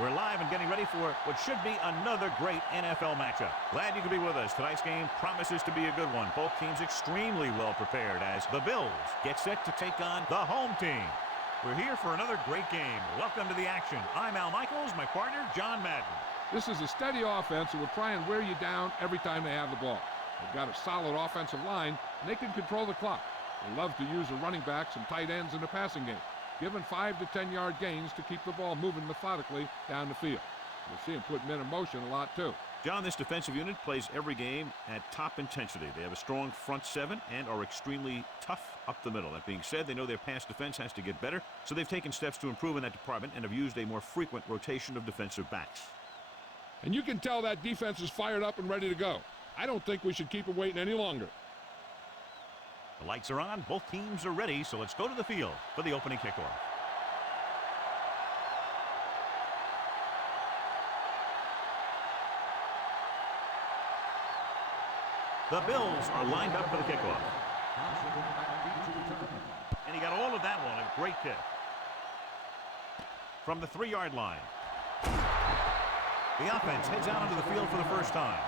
We're live and getting ready for what should be another great NFL matchup. Glad you could be with us. Tonight's game promises to be a good one. Both teams extremely well prepared as the Bills get set to take on the home team. We're here for another great game. Welcome to the action. I'm Al Michaels, my partner, John Madden. This is a steady offense that will try and wear you down every time they have the ball. They've got a solid offensive line, and they can control the clock. They love to use the running backs and tight ends in the passing game, given 5 to 10 yard gains to keep the ball moving methodically down the field. You'll see them put men in motion a lot too. John, this defensive unit plays every game at top intensity. They have a strong front seven and are extremely tough up the middle. That being said, they know their pass defense has to get better, so they've taken steps to improve in that department and have used a more frequent rotation of defensive backs. And you can tell that defense is fired up and ready to go. I don't think we should keep them waiting any longer. The lights are on, both teams are ready, so let's go to the field for the opening kickoff. The Bills are lined up for the kickoff. And he got all of that one, a great kick. From the 3-yard line. The offense heads out onto the field for the first time.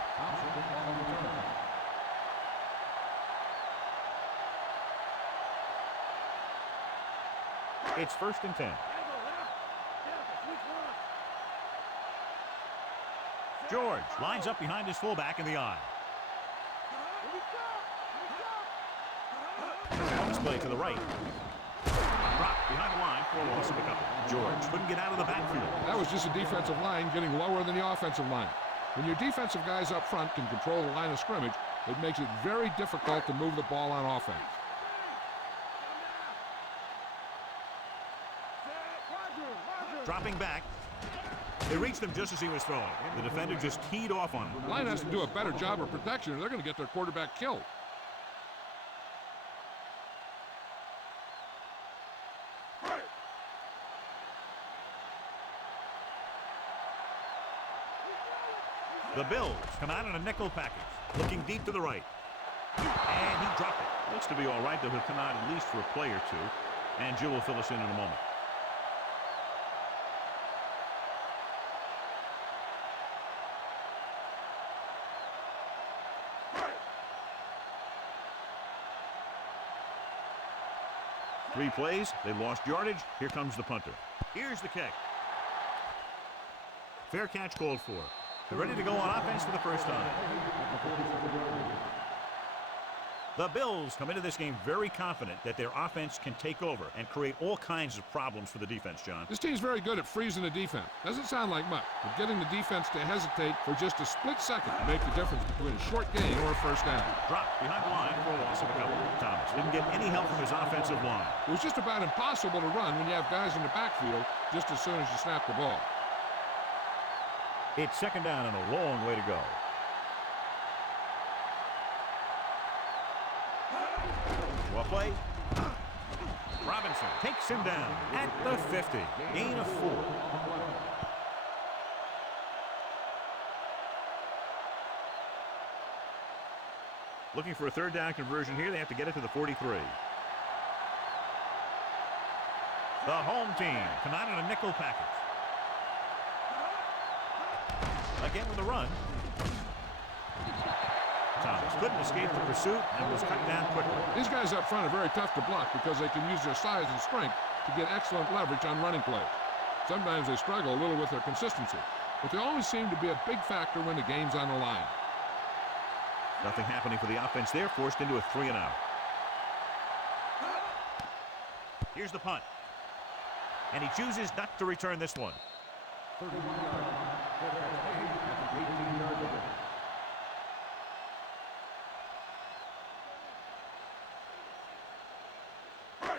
It's 1st and 10. George lines up behind his fullback in the I. Play to the right. Drop behind the line for a loss of a couple. George couldn't get out of the backfield. That was just a defensive line getting lower than the offensive line. When your defensive guys up front can control the line of scrimmage, it makes it very difficult to move the ball on offense. Dropping back. They reached him just as he was throwing. The defender just teed off on him. The line has to do a better job of protection or they're going to get their quarterback killed. The Bills come out in a nickel package, looking deep to the right. And he dropped it. Looks to be all right, though he'll come out at least for a play or two. And Jill will fill us in a moment. Three plays, they lost yardage. Here comes the punter. Here's the kick. Fair catch called for. They're ready to go on offense for the first time. The Bills come into this game very confident that their offense can take over and create all kinds of problems for the defense, John. This team's very good at freezing the defense. Doesn't sound like much, but getting the defense to hesitate for just a split second to make the difference between a short gain or a first down. Drop behind the line for a loss of a couple. Thomas didn't get any help from his offensive line. It was just about impossible to run when you have guys in the backfield just as soon as you snap the ball. It's 2nd down and a long way to go. Well play. Robinson takes him down at the 50. Gain of 4. Looking for a 3rd down conversion here. They have to get it to the 43. The home team come out in a nickel package. Again with a run. Thomas couldn't escape the pursuit and was cut down quickly. These guys up front are very tough to block because they can use their size and strength to get excellent leverage on running plays. Sometimes they struggle a little with their consistency, but they always seem to be a big factor when the game's on the line. Nothing happening for the offense there, forced into a 3-and-out. Here's the punt. And he chooses not to return this one. 31 yards. 18-yard line.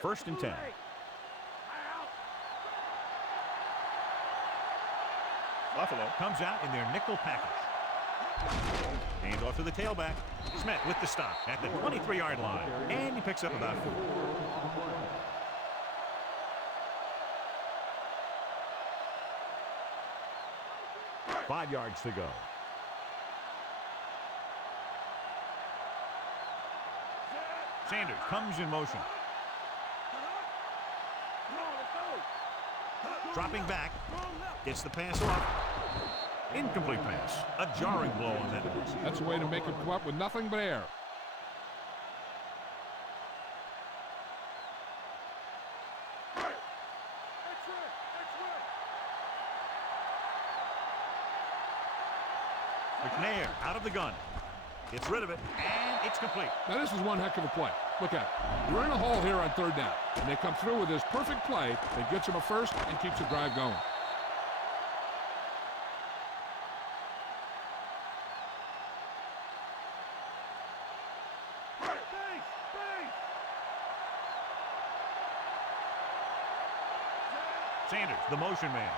First and 10. Buffalo comes out in their nickel package. Hands off to the tailback. Smith with the stop at the 23-yard line. And he picks up about 4. 5 yards to go. Sanders comes in motion. Dropping back. Gets the pass off. Incomplete pass. A jarring blow on that one. That's a way to make him come up with nothing but air. McNair out of the gun. Gets rid of it, and it's complete. Now this is one heck of a play. Look at it. You're in a hole here on third down, and they come through with this perfect play that gets them a first and keeps the drive going. Sanders, the motion man.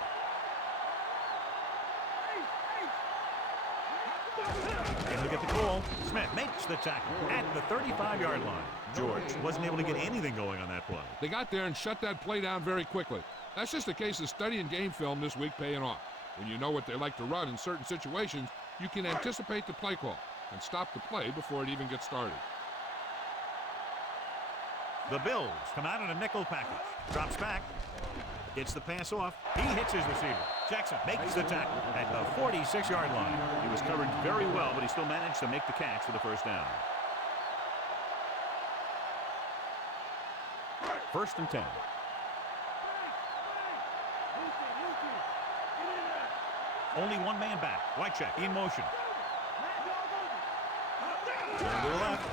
And look at the call. Smith makes the tackle at the 35-yard line. George wasn't able to get anything going on that play. They got there and shut that play down very quickly. That's just a case of studying game film this week paying off. When you know what they like to run in certain situations, you can anticipate the play call and stop the play before it even gets started. The Bills come out in a nickel package. Drops back. Gets the pass off. He hits his receiver. Jackson makes the tackle at the 46-yard line. He was covered very well, but he still managed to make the catch for the first down. First and 10. Only one man back. Wycheck in motion. Turn to the left.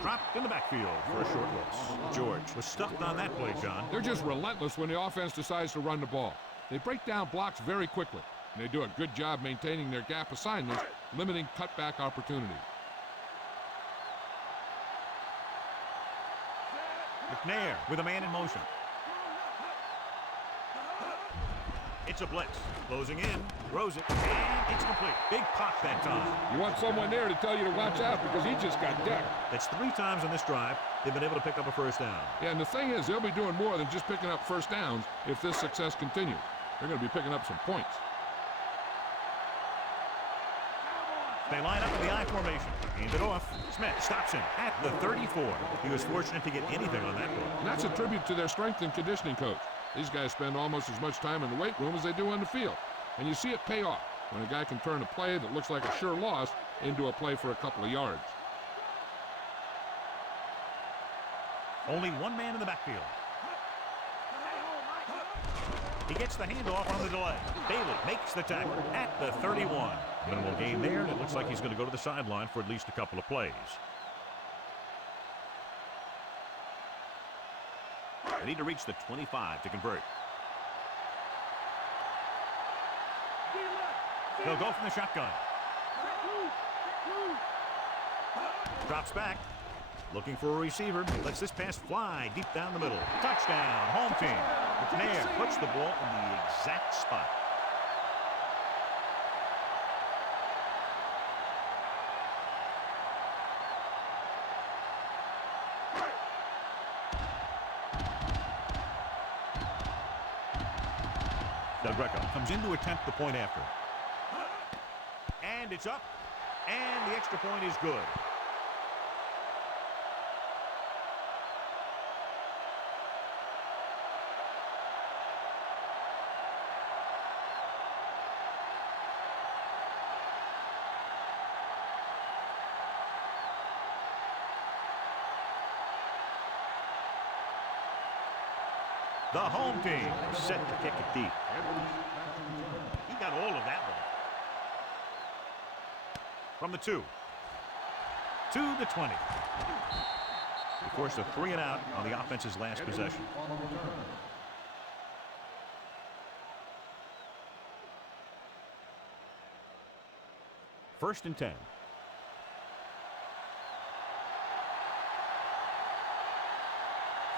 Dropped in the backfield for a short loss. George was stuffed on that play, John. They're just relentless when the offense decides to run the ball. They break down blocks very quickly, and they do a good job maintaining their gap assignments, limiting cutback opportunities. McNair with a man in motion. It's a blitz. Closing in. Throws it. And it's complete. Big pop that time. You want someone there to tell you to watch out because he just got decked. That's 3 times on this drive they've been able to pick up a first down. Yeah, and the thing is, they'll be doing more than just picking up first downs if this success continues. They're going to be picking up some points. They line up in the I formation. Hand it off. Smith stops him at the 34. He was fortunate to get anything on that play. And that's a tribute to their strength and conditioning coach. These guys spend almost as much time in the weight room as they do on the field. And you see it pay off when a guy can turn a play that looks like a sure loss into a play for a couple of yards. Only one man in the backfield. He gets the handoff on the delay. Bailey makes the tackle at the 31. Minimal gain there, and it looks like he's going to go to the sideline for at least a couple of plays. They need to reach the 25 to convert. They'll go from the shotgun. Drops back. Looking for a receiver. Lets this pass fly deep down the middle. Touchdown, home team. McNair puts the ball in the exact spot. Del Greco comes in to attempt the point after. And it's up. And the extra point is good. The home team set to kick it deep. He got all of that one. From the 2. To the 20. Of course, a 3 and out on the offense's last possession. First and 10.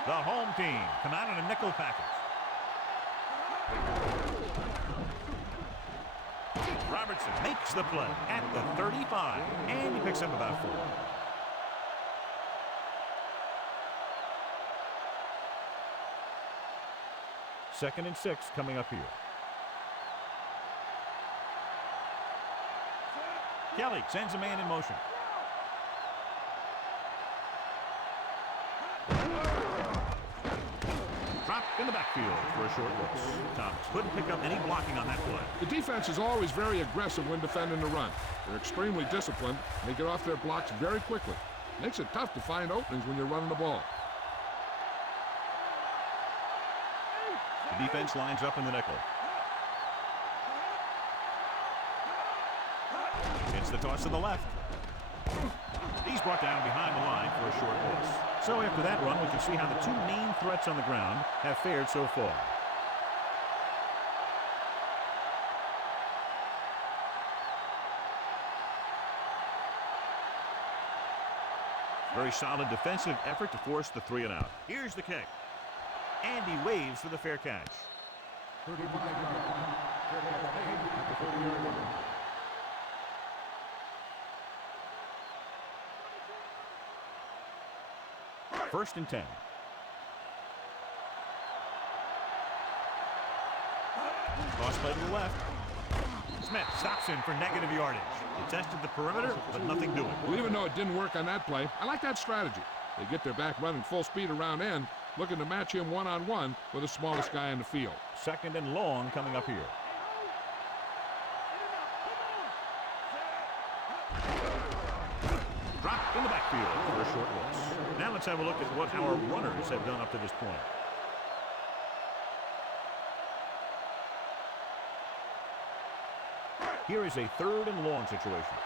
The home team come out in a nickel package. Robertson makes the play at the 35, and he picks up about 4. Second and 6 coming up here. Kelly sends a man in motion. Dropped in the backfield for a short loss. Thomas couldn't pick up any blocking on that play. The defense is always very aggressive when defending the run. They're extremely disciplined. They get off their blocks very quickly. Makes it tough to find openings when you're running the ball. The defense lines up in the nickel. It's the toss to the left. He's brought down behind the line for a short loss. So after that run, we can see how the two main threats on the ground have fared so far. Very solid defensive effort to force the 3 and out. Here's the kick. And he waves for the fair catch. 35 yards. Fair catch made at the 30-yard line. First and 10. Toss play to the left. Smith stops him for negative yardage. He tested the perimeter, but nothing doing. Well, even though it didn't work on that play, I like that strategy. They get their back running full speed around end, looking to match him one-on-one with the smallest guy in the field. Second and long coming up here. Dropped in the backfield for a short loss. Now let's have a look at what our runners have done up to this point. Here is a third and long situation.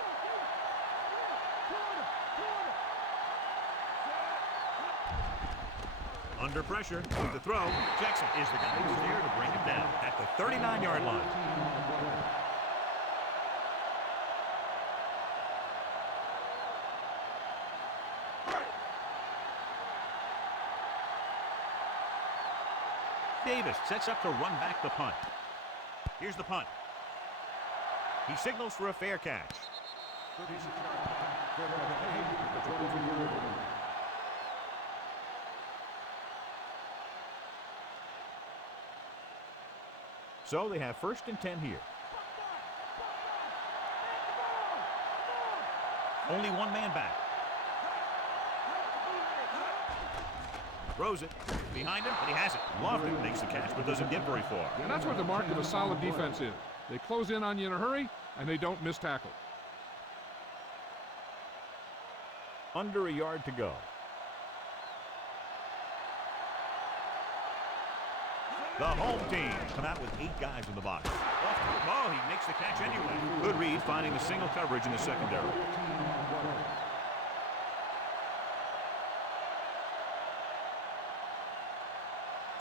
Under pressure with the throw. Jackson is the guy who's there to bring him down at the 39-yard line. Davis sets up to run back the punt. Here's the punt. He signals for a fair catch. 36 yards. Fair catch made at the 23-yard line. So they have first and 10 here. Only one man back. Throws it. Behind him, but he has it. Lofton makes the catch, but doesn't get very far. And that's what the mark of a solid defense is. They close in on you in a hurry, and they don't miss tackle. Under a yard to go. The home team come out with 8 guys in the box. Oh, he makes the catch anyway. Good read, finding the single coverage in the secondary.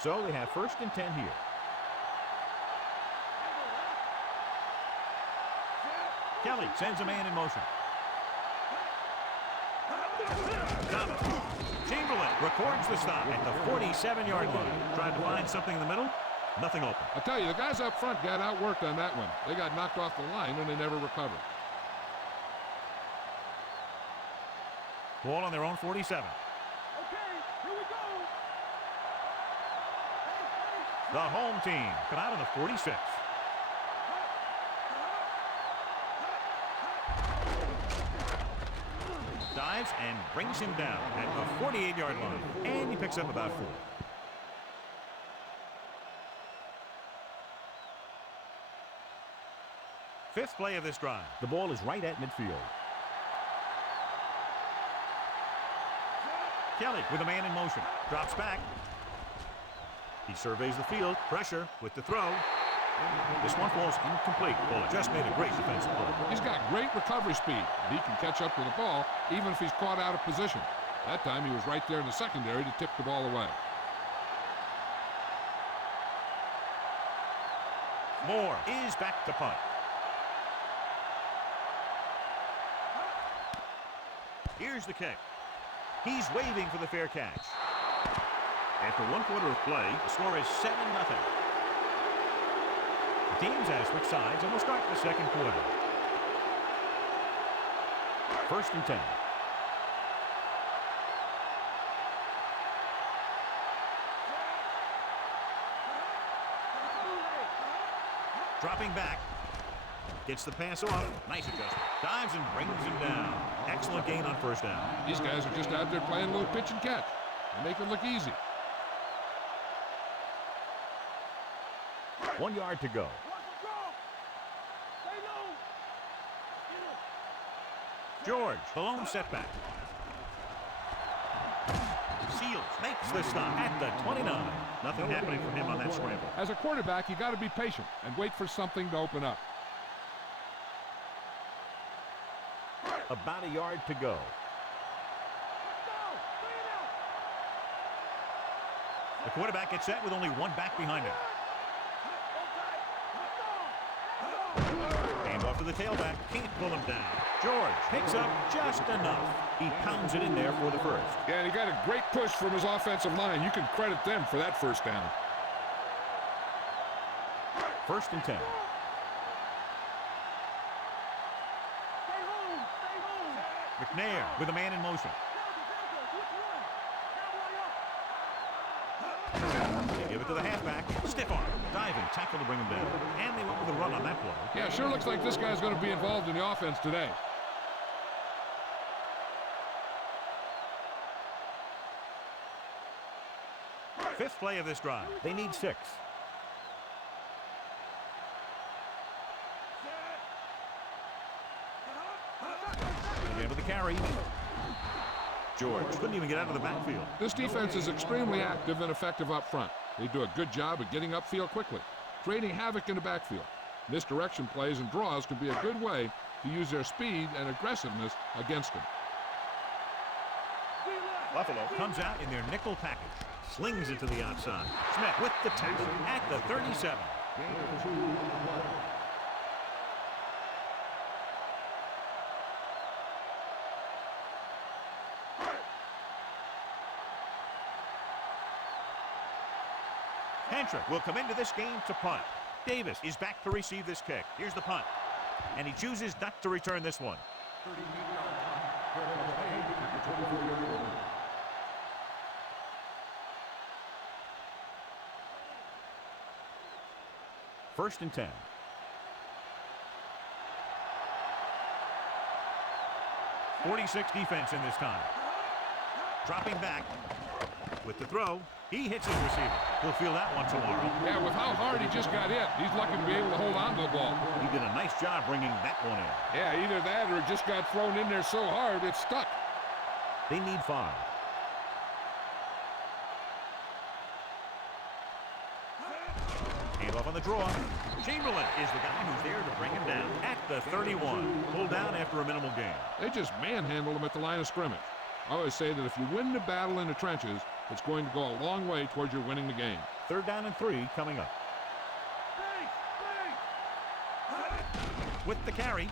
So they have first and 10 here. Kelly sends a man in motion. Chamberlain records the stop at the 47-yard line. Tried to find something in the middle. Nothing open. I tell you, the guys up front got outworked on that one. They got knocked off the line, and they never recovered. Ball on their own 47. Okay, here we go. The home team come out of the 46. Dives and brings him down at the 48-yard line. And he picks up about 4. Fifth play of this drive. The ball is right at midfield. Kelly with a man in motion. Drops back. He surveys the field. Pressure with the throw. This one falls incomplete. Bullock just made a great defensive play. He's got great recovery speed. He can catch up with the ball even if he's caught out of position. That time he was right there in the secondary to tip the ball away. Moore is back to punt. Here's the kick. He's waving for the fair catch. After 1 quarter of play, the score is 7-0. The teams have switched sides and will start the second quarter. First and 10. Dropping back. Gets the pass off. Nice adjustment. Dives and brings him down. Excellent gain on first down. These guys are just out there playing a little pitch and catch. They make it look easy. 1 yard to go. George, the lone setback. Seals makes the stop at the 29. Nothing happening for him on that scramble. As a quarterback, you got to be patient and wait for something to open up. About a yard to go. The quarterback gets set with only one back behind him. Hand off to the tailback. Can't pull him down. George picks up just enough. He pounds it in there for the first. Yeah, and he got a great push from his offensive line. You can credit them for that first down. 1st and 10. McNair with a man in motion. They give it to the halfback. Stiff arm. Diving tackle to bring him down. And they went with a run on that play. Yeah, sure looks like this guy's going to be involved in the offense today. Fifth play of this drive. They need 6. Again with the carry. George couldn't even get out of the backfield. This defense is extremely active and effective up front. They do a good job of getting upfield quickly, creating havoc in the backfield. Misdirection plays and draws can be a good way to use their speed and aggressiveness against them. Buffalo comes out in their nickel package. Slings it to the outside. Smith with the tackle at the 37. Hentrick will come into this game to punt. Davis is back to receive this kick. Here's the punt. And he chooses not to return this one. 1st and 10. .46 defense in this time. Dropping back with the throw. He hits his receiver. He'll feel that one tomorrow. Yeah, with how hard he just got hit, he's lucky to be able to hold on to the ball. He did a nice job bringing that one in. Yeah, either that or it just got thrown in there so hard it's stuck. They need 5. Hand off on the draw. Chamberlain is the guy who's there to bring him down at the 31. Pulled down after a minimal gain. They just manhandled him at the line of scrimmage. I always say that if you win the battle in the trenches, it's going to go a long way towards your winning the game. 3rd down and 3 coming up. With the carry.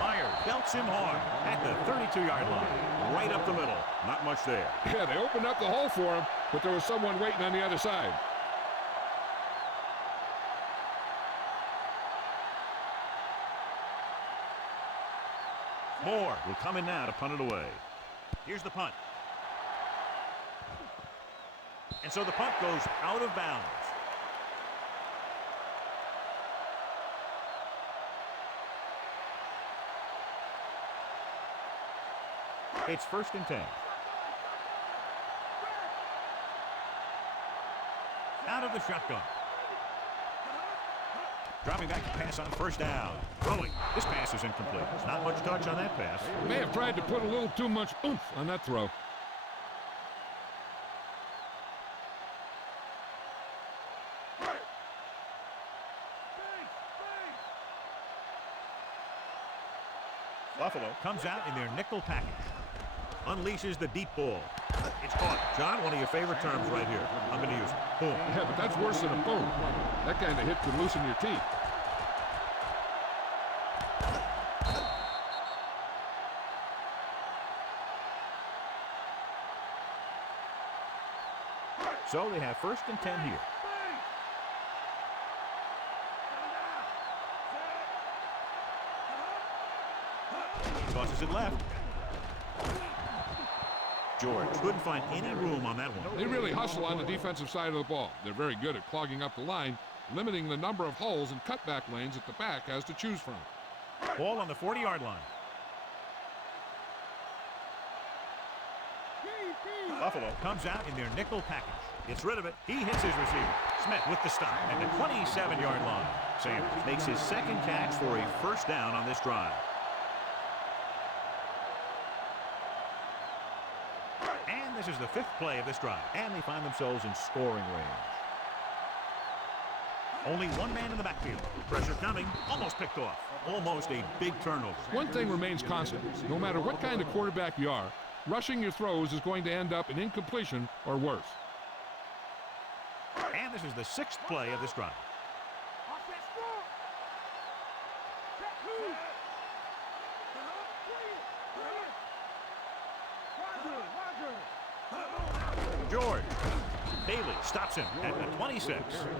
Myers belts him hard at the 32-yard line. Right up the middle. Not much there. Yeah, they opened up the hole for him, but there was someone waiting on the other side. Moore will come in now to punt it away. Here's the punt. And so the punt goes out of bounds. It's 1st and 10. Out of the shotgun. Dropping back to pass on 1st down. Throwing. This pass is incomplete. There's not much touch on that pass. May have tried to put a little too much oomph on that throw. Buffalo comes out in their nickel package. Unleashes the deep ball. It's caught. John, one of your favorite terms right here. I'm going to use it. Boom. Yeah, but that's worse than a boom. That kind of hit could loosen your teeth. So they have 1st and 10 here. Tosses it left. George couldn't find any room on that one. They really hustle on the defensive side of the ball. They're very good at clogging up the line, limiting the number of holes and cutback lanes that the back has to choose from. Ball on the 40-yard line. Buffalo comes out in their nickel package. Gets rid of it. He hits his receiver. Smith with the stop at the 27-yard line. Sanders makes his second catch for a first down on this drive. And this is the 5th play of this drive. And they find themselves in scoring range. Only one man in the backfield. Pressure coming. Almost picked off. Almost a big turnover. One thing remains constant. No matter what kind of quarterback you are, rushing your throws is going to end up in incompletion or worse. And this is the 6th play of this drive. George. Bailey stops him at the 26.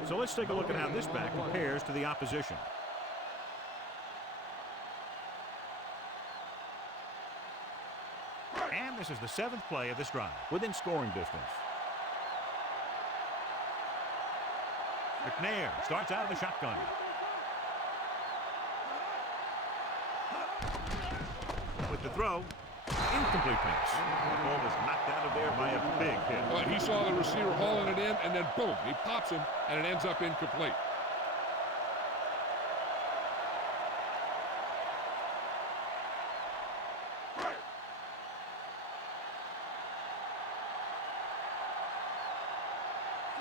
So let's take a look at how this back compares to the opposition. And this is the 7th play of this drive, within scoring distance. McNair starts out of the shotgun. With the throw, incomplete pass. The ball was knocked out of there by a big hit. But he saw the receiver hauling it in, and then boom, he pops him, and it ends up incomplete.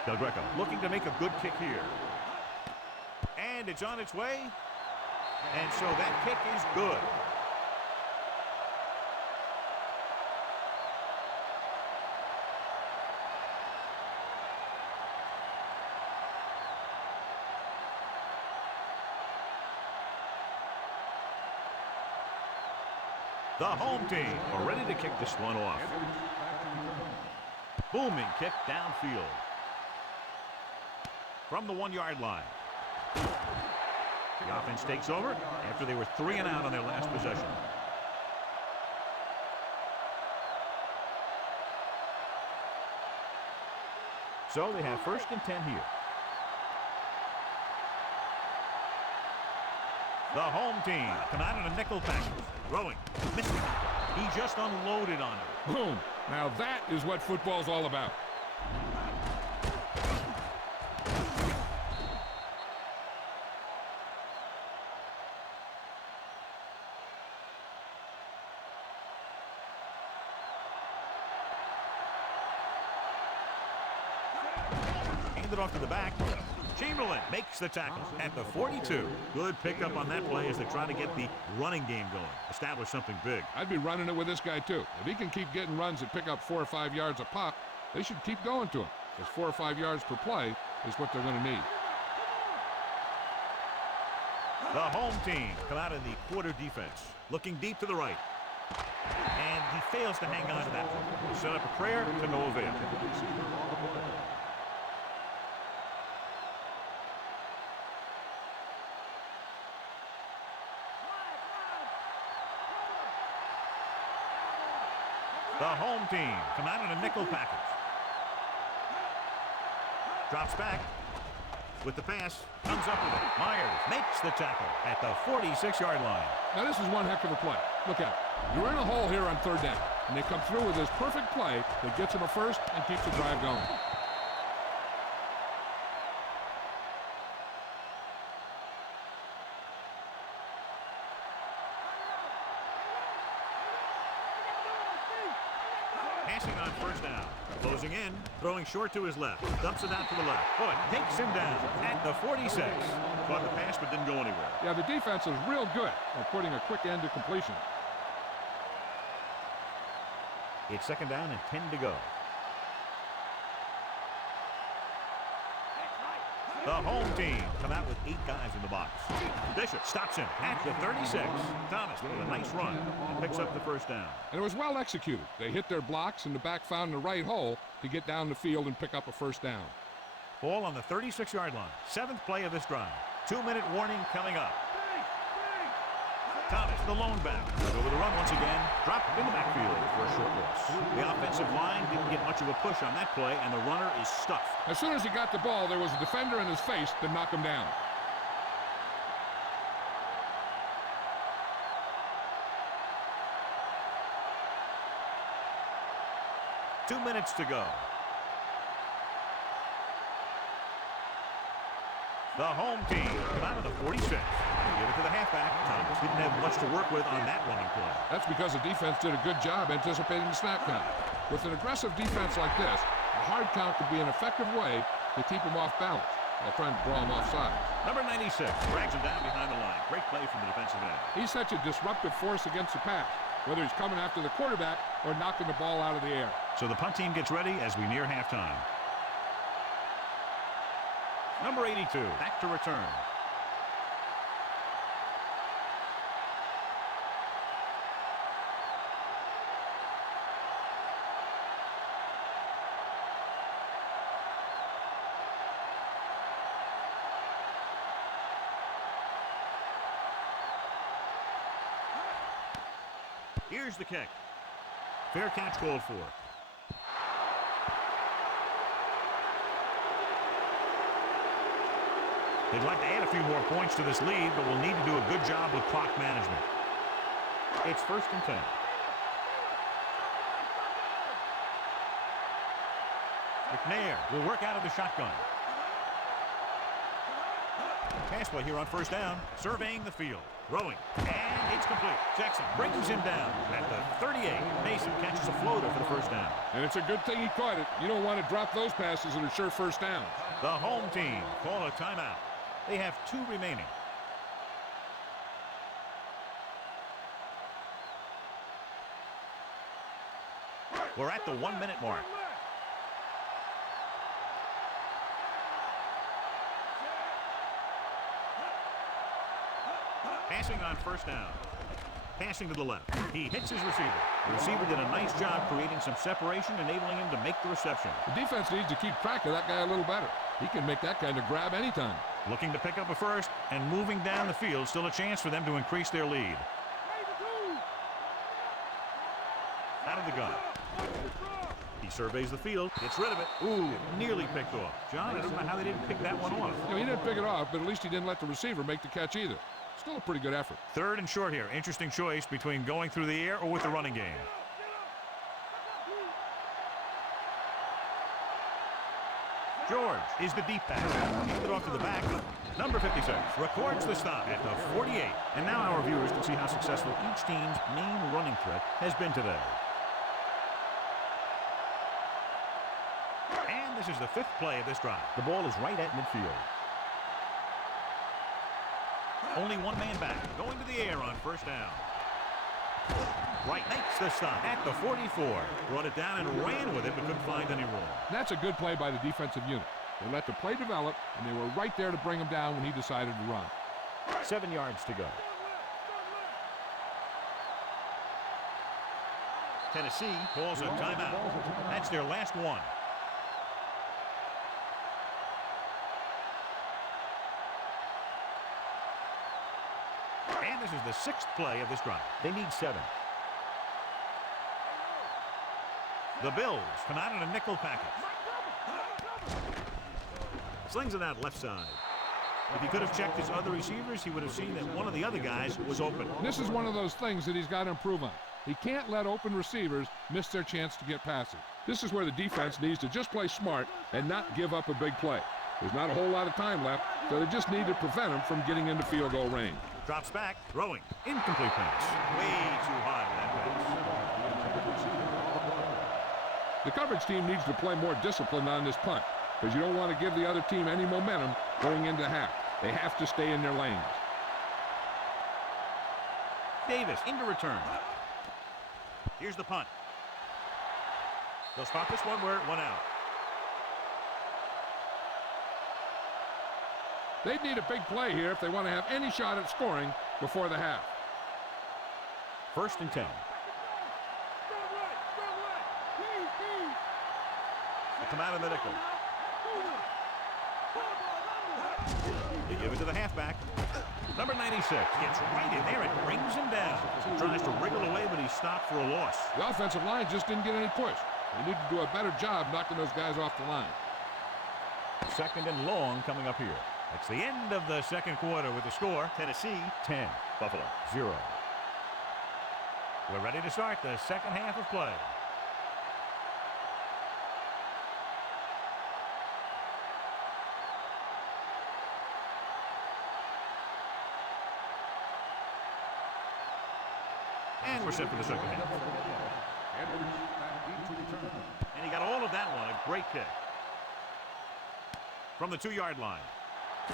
Del Greco looking to make a good kick here. And it's on its way. And so that kick is good. The home team are ready to kick this one off. Booming kick downfield. From the 1-yard line. The offense takes over after they were 3 and out on their last possession. So they have 1st and 10 here. The home team come out in a nickel package. Throwing. Missing. He just unloaded on it. Boom. Now that is what football's all about. Handed off to the back. Chamberlain makes the tackle at the 42. Good pickup on that play as they try to get the running game going. Establish something big. I'd be running it with this guy, too. If he can keep getting runs that pick up 4 or 5 yards a pop, they should keep going to him, because 4 or 5 yards per play is what they're going to need. The home team come out in the quarter defense, looking deep to the right. And he fails to hang on to that one. Set up a prayer to no avail. The home team come out in a nickel package. Drops back with the pass, comes up with it. Myers makes the tackle at the 46-yard line. Now this is one heck of a play. Look at it. You're in a hole here on 3rd down, and they come through with this perfect play that gets them a first and keeps the drive going. Passing on 1st down. Closing in, throwing short to his left. Dumps it out to the left. Foot takes him down at the 46. Caught the pass but didn't go anywhere. Yeah, the defense is real good at putting a quick end to completion. It's 2nd down and 10 to go. The home team come out with 8 guys in the box. Bishop stops him at the 36. Thomas with a nice run and picks up the 1st down. And it was well executed. They hit their blocks, and the back found the right hole to get down the field and pick up a 1st down. Ball on the 36-yard line. 7th play of this drive. 2-minute warning coming up. Thomas, the lone back. Go with the run once again. Dropped in the backfield for a short loss. The offensive line didn't get much of a push on that play, and the runner is stuffed. As soon as he got the ball, there was a defender in his face to knock him down. Two minutes to go. The home team come out of the 46. Give it to the halfback. Thomas didn't have much to work with on that running play. That's because the defense did a good job anticipating the snap count. With an aggressive defense like this, a hard count could be an effective way to keep him off balance while trying to draw him offside. Number 96 drags him down behind the line. Great play from the defensive end. He's such a disruptive force against the pass, whether he's coming after the quarterback or knocking the ball out of the air. So the punt team gets ready as we near halftime. Number 82 back to return. Here's the kick. Fair catch called for. They'd like to add a few more points to this lead, but will need to do a good job with clock management. It's 1st and 10. McNair will work out of the shotgun. Pass play here on 1st down. Surveying the field. Throwing. And it's complete. Jackson brings him down at the 38. Mason catches a floater for the 1st down. And it's a good thing he caught it. You don't want to drop those passes that are sure 1st downs. The home team call a timeout. They have 2 remaining. We're at the 1-minute mark. Passing on 1st down. Passing to the left. He hits his receiver. The receiver did a nice job creating some separation, enabling him to make the reception. The defense needs to keep track of that guy a little better. He can make that kind of grab anytime. Looking to pick up a first and moving down the field. Still a chance for them to increase their lead. Out of the gun. He surveys the field. Gets rid of it. Ooh, nearly picked off. John, I don't know how they didn't pick that one off. You know, he didn't pick it off, but at least he didn't let the receiver make the catch either. Still a pretty good effort. 3rd and short here. Interesting choice between going through the air or with the running game. George is the deep pass. Hand it off to the back. Number 56 records the stop at the 48. And now our viewers can see how successful each team's main running threat has been today. And this is the 5th play of this drive. The ball is right at midfield. Only one man back. Going to the air on 1st down. Right, makes the stop at the 44. Brought it down and ran with it, but couldn't find any room. That's a good play by the defensive unit. They let the play develop, and they were right there to bring him down when he decided to run. 7 yards to go. Tennessee calls a timeout. That's their last one. And this is the 6th play of this drive. They need 7. The Bills come out in a nickel package. Slings it out left side. If he could have checked his other receivers, he would have seen that one of the other guys was open. This is one of those things that he's got to improve on. He can't let open receivers miss their chance to get passes. This is where the defense needs to just play smart and not give up a big play. There's not a whole lot of time left, so they just need to prevent him from getting into field goal range. Drops back, throwing. Incomplete pass. Way too high for that pass. The coverage team needs to play more disciplined on this punt, because you don't want to give the other team any momentum going into half. They have to stay in their lanes. Davis into return. Here's the punt. They'll spot this one where it went out. They need a big play here if they want to have any shot at scoring before the half. 1st and 10. They come out of the nickel. They give it to the halfback. Number 96 gets right in there and brings him down. He tries to wriggle away, but he's stopped for a loss. The offensive line just didn't get any push. They need to do a better job knocking those guys off the line. 2nd and long coming up here. That's the end of the 2nd quarter with the score. Tennessee 10, Buffalo 0. We're ready to start the 2nd half of play. And we're set for the second half. Edwards back deep to return. And he got all of that one. A great kick. From the 2-yard line.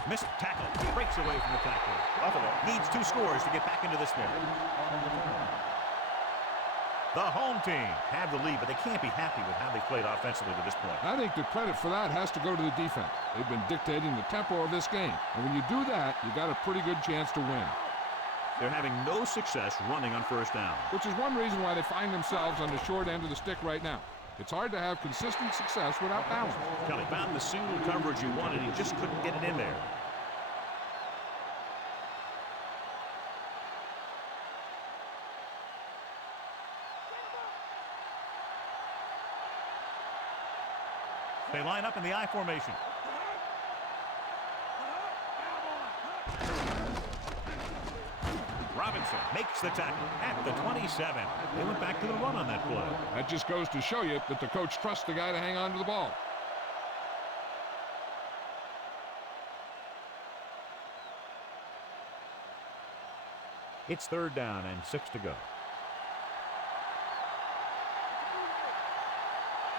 Missed tackle. Breaks away from the tackle. Buffalo needs 2 scores to get back into this one. The home team have the lead, but they can't be happy with how they played offensively to this point. I think the credit for that has to go to the defense. They've been dictating the tempo of this game. And when you do that, you got a pretty good chance to win. They're having no success running on first down. Which is one reason why they find themselves on the short end of the stick right now. It's hard to have consistent success without balance. Kelly found the single coverage he wanted. He just couldn't get it in there. They line up in the I formation. Robinson makes the tackle at the 27. They went back to the run on that play. That just goes to show you that the coach trusts the guy to hang on to the ball. It's 3rd down and 6 to go.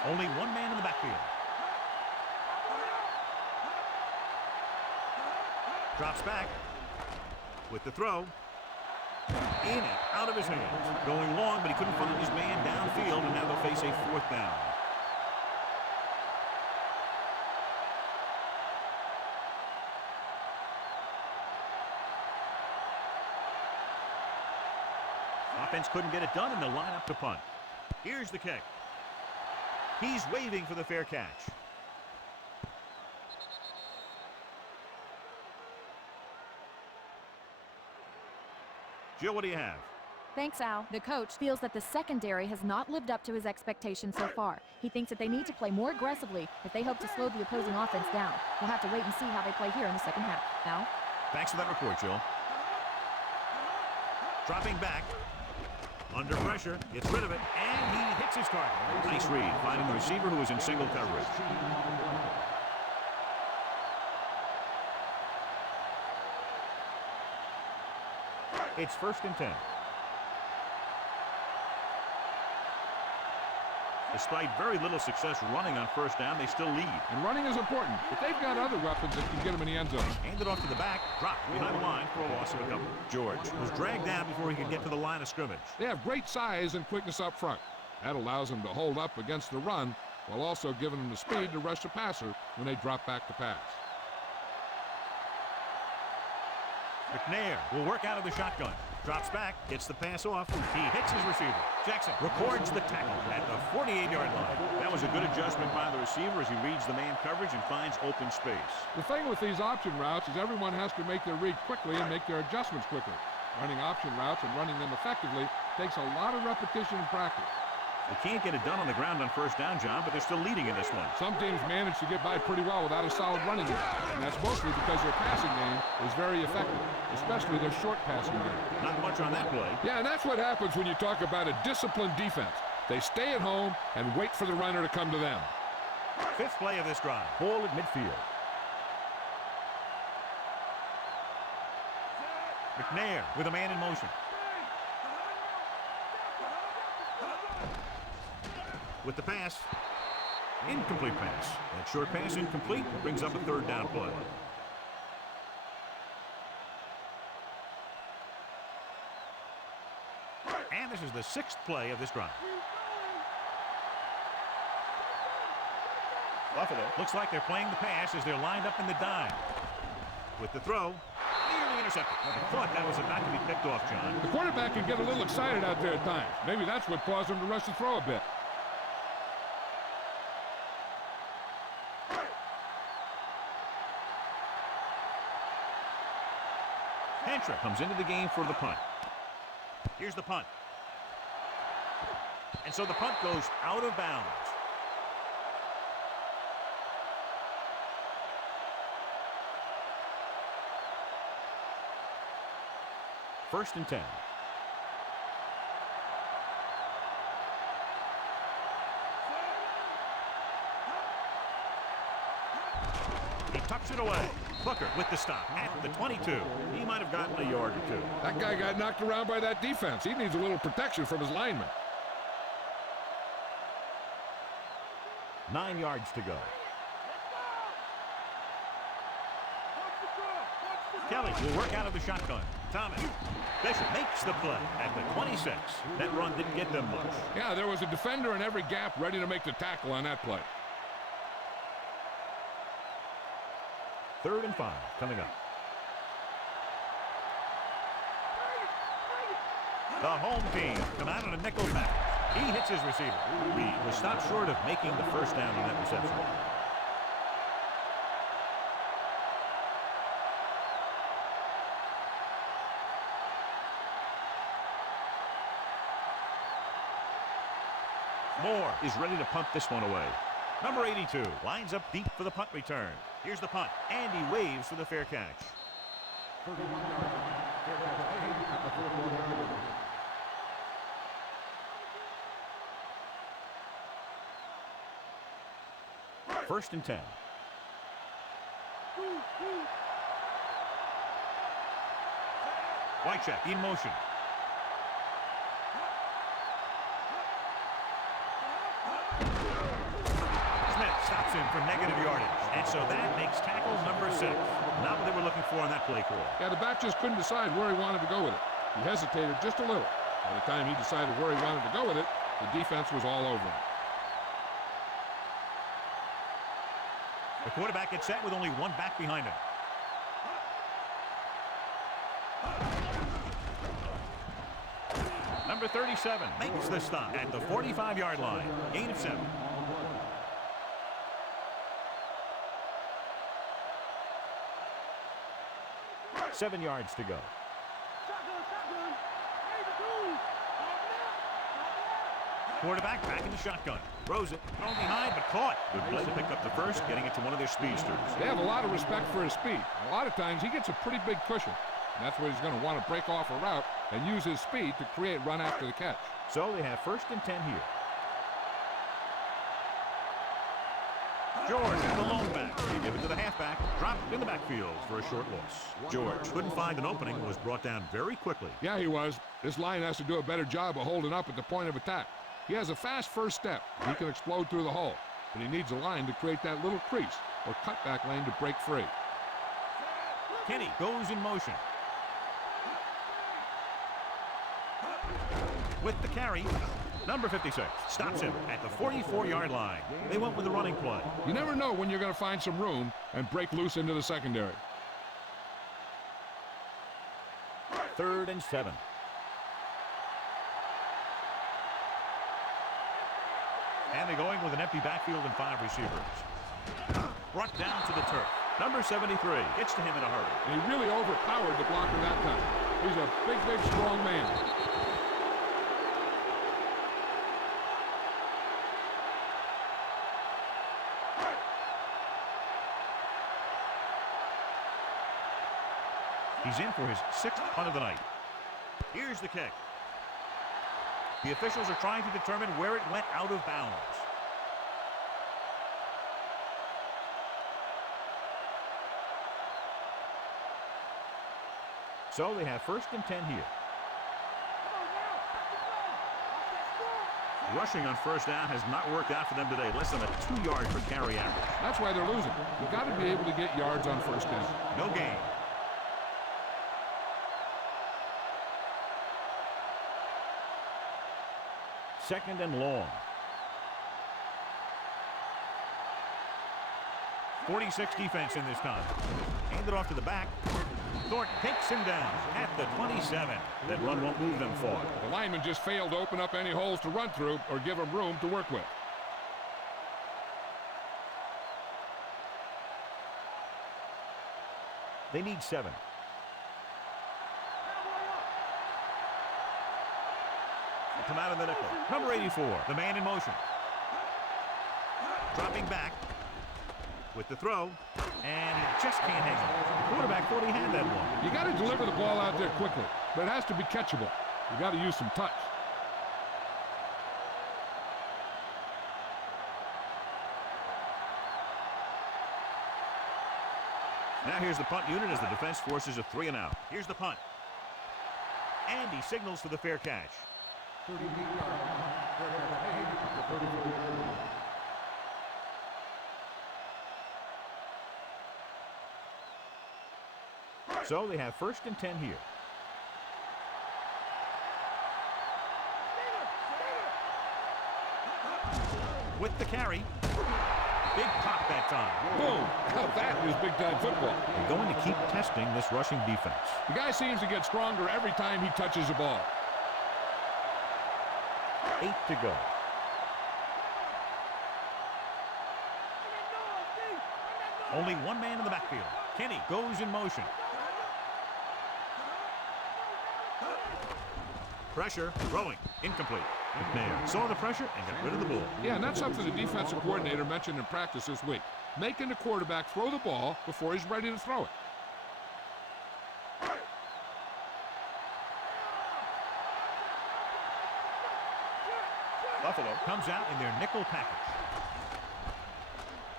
Only one man in the backfield. Drops back with the throw. In and out of his hands. Going long, but he couldn't find his man downfield, and now they'll face a 4th down. Offense couldn't get it done, and they'll line up to punt. Here's the kick. He's waving for the fair catch. Jill, what do you have? Thanks, Al. The coach feels that the secondary has not lived up to his expectations so far. He thinks that they need to play more aggressively if they hope to slow the opposing offense down. We'll have to wait and see how they play here in the second half. Al? Thanks for that report, Jill. Dropping back. Under pressure. Gets rid of it. And he hits his target. Nice read. Finding the receiver who was in single coverage. It's 1st and 10. Despite very little success running on first down, they still lead. And running is important, but they've got other weapons that can get them in the end zone. Handed off to the back, dropped behind the line for a loss of a couple. George was dragged down before he could get to the line of scrimmage. They have great size and quickness up front. That allows them to hold up against the run while also giving them the speed to rush the passer when they drop back to pass. McNair will work out of the shotgun. Drops back, gets the pass off. He hits his receiver. Jackson records the tackle at the 48-yard line. That was a good adjustment by the receiver as he reads the man coverage and finds open space. The thing with these option routes is everyone has to make their read quickly and make their adjustments quickly. Running option routes and running them effectively takes a lot of repetition and practice. They can't get it done on the ground on first down, John, but they're still leading in this one. Some teams manage to get by pretty well without a solid running game, and that's mostly because their passing game is very effective, especially their short passing game. Not much on that play. Yeah, and that's what happens when you talk about a disciplined defense. They stay at home and wait for the runner to come to them. 5th play of this drive. Ball at midfield. McNair with a man in motion. With the pass. Incomplete pass. That short pass incomplete. Brings up a 3rd down play. And this is the 6th play of this drive. Buffalo looks like they're playing the pass as they're lined up in the dime. With the throw. Nearly intercepted. I thought that was about to be picked off, John. The quarterback can get a little excited out there at times. Maybe that's what caused him to rush the throw a bit. Hantra comes into the game for the punt. Here's the punt. And so the punt goes out of bounds. First and 10. He tucks it away. Booker with the stop at the 22. He might have gotten a yard or two. That guy got knocked around by that defense. He needs a little protection from his linemen. 9 yards to go. Kelly will work out of the shotgun. Thomas. Bishop makes the play at the 26. That run didn't get them much. Yeah, there was a defender in every gap ready to make the tackle on that play. 3rd and 5 coming up. The home team come out on a nickel back. He hits his receiver. Reed was stopped short of making the first down on that reception. Moore is ready to punt this one away. Number 82 lines up deep for the punt return. Here's the punt, and he waves for the fair catch. 31 yards. Fair catch made at the 44-yard line. First and 10. Whitecheck in motion. Smith stops him for negative yardage. And so that makes tackle number 6. Not what they were looking for on that play call. Yeah, the back just couldn't decide where he wanted to go with it. He hesitated just a little. By the time he decided where he wanted to go with it, the defense was all over him. The quarterback gets set with only one back behind him. Number 37 makes the stop at the 45-yard line. Gain of 7. Seven yards to go. Quarterback back in the shotgun. Throws it. Thrown behind, but caught. Good play to pick up the first, getting it to one of their speedsters. They have a lot of respect for his speed. A lot of times he gets a pretty big cushion. And that's where he's going to want to break off a route and use his speed to create run after the catch. So they have 1st and 10 here. George, the lone back. They give it to the halfback. Dropped in the backfield for a short loss. George couldn't find an opening and was brought down very quickly. Yeah, he was. This line has to do a better job of holding up at the point of attack. He has a fast first step. He can explode through the hole. But he needs a line to create that little crease or cutback lane to break free. Kenny goes in motion. With the carry, number 56 stops him at the 44-yard line. They went with the running play. You never know when you're going to find some room and break loose into the secondary. 3rd and 7. And they're going with an empty backfield and 5 receivers. Brought down to the turf. Number 73 gets to him in a hurry. And he really overpowered the blocker that time. He's a big, strong man. He's in for his 6th punt of the night. Here's the kick. The officials are trying to determine where it went out of bounds. So they have 1st and 10 here. Rushing on first down has not worked out for them today. Less than a 2-yard per carry average. That's why they're losing. You've got to be able to get yards on first down. No gain. Second and long. 46 defense in this time. Hand it off to the back. Thornton takes him down at the 27. That run won't move them far. The lineman just failed to open up any holes to run through or give him room to work with. They need 7. They come out of the nickel. Number 84, the man in motion. Dropping back with the throw, and he just can't hang on. The quarterback thought he had that one. You got to deliver the ball out there quickly, but it has to be catchable. You got to use some touch. Now here's the punt unit as the defense forces a 3-and-out. Here's the punt. And he signals for the fair catch. 38 yards. Fair catch made at the 34-yard line. So they have 1st and 10 here. With the carry. Big pop that time. Boom! Now that is big-time football. They're going to keep testing this rushing defense. The guy seems to get stronger every time he touches the ball. 8 to go. Only one man in the backfield. Kenny goes in motion. Pressure, throwing, incomplete. McNair saw the pressure and got rid of the ball. Yeah, and that's something the defensive coordinator mentioned in practice this week. Making the quarterback throw the ball before he's ready to throw it. Buffalo comes out in their nickel package.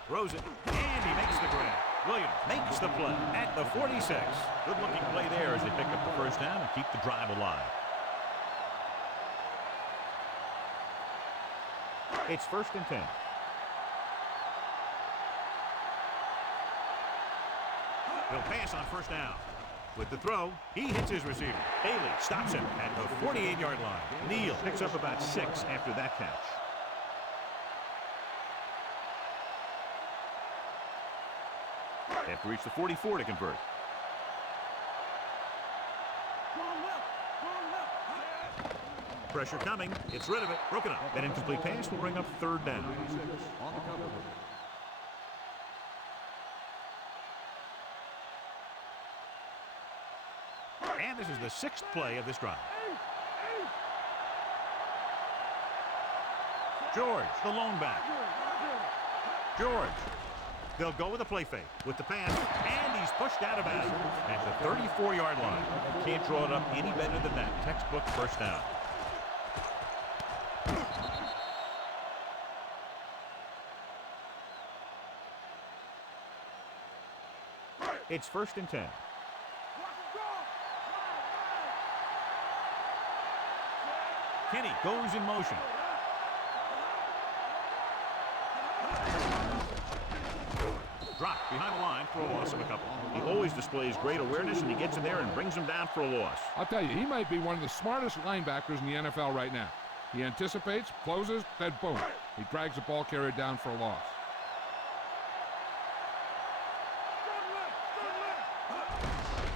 Throws it, and he makes the grab. Williams makes the play at the 46. Good-looking play there as they pick up the 1st down and keep the drive alive. It's 1st and 10. He'll pass on 1st down. With the throw, he hits his receiver. Bailey stops him at the 48-yard line. Neal picks up about 6 after that catch. They have to reach the 44 to convert. Pressure coming. It's rid of it. Broken up. That incomplete pass will bring up 3rd down. On the cover. And this is the 6th play of this drive. George, the lone back. George. They'll go with a play fake with the pass, and he's pushed out of bounds at the 34-yard line. Can't draw it up any better than that. Textbook 1st down. It's 1st and 10. Kenny goes in motion. Dropped behind the line for a loss of a couple. He always displays great awareness, and he gets in there and brings him down for a loss. I'll tell you, he might be one of the smartest linebackers in the NFL right now. He anticipates, closes, then boom. He drags the ball carrier down for a loss.